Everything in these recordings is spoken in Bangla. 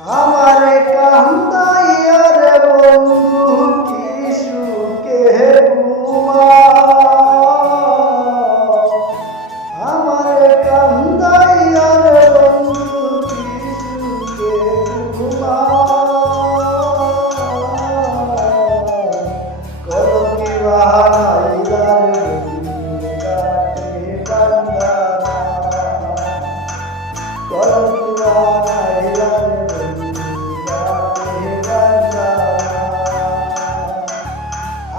আমারে কান্দাইয়া রে বন্ধু কি সুখে ঘুমাও, আমারে কান্দাইয়া রে বন্ধু কি সুখে ঘুমাও, কলকি বাহাইলা রে বন্ধু কাটে বান্দানা, কলকি বাহাইলা রে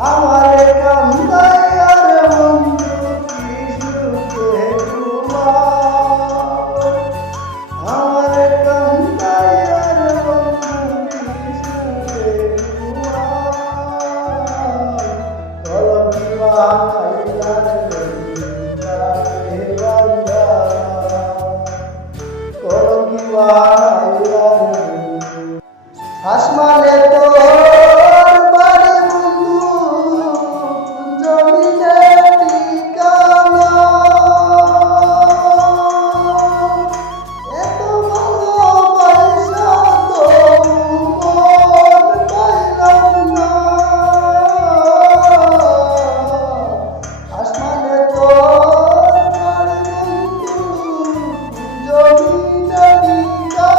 আমারে কান্দাইয়া রে বন্ধু কি সুখে ঘুমাও, আমারে কান্দাইয়া রে বন্ধু কি সুখে ঘুমাও, কলকি বাহাইলা রে বন্ধু কাটে বান্দানা, কলকি বাহাইলা রে আসমানে তোর বাড়ি বন্ধু জমিনে ঠিকানা, এত ভালোবাসা তবু মন পাইলাম না, আসমানে তোর বাড়ি বন্ধু জমিনে ঠিকানা,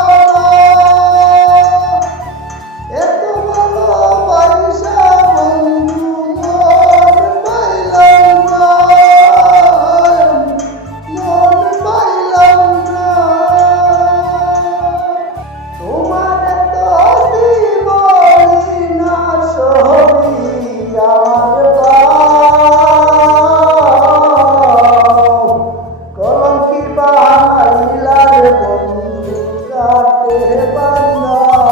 এত ভালোবাসা বন্ধু মন পাইলাম না, মন পাইলাম না, তোমার এত জীবনী না সবই আমার দাও, কলঙ্কি বাহাইলা রে বন্ধু কাটে বান্দানা।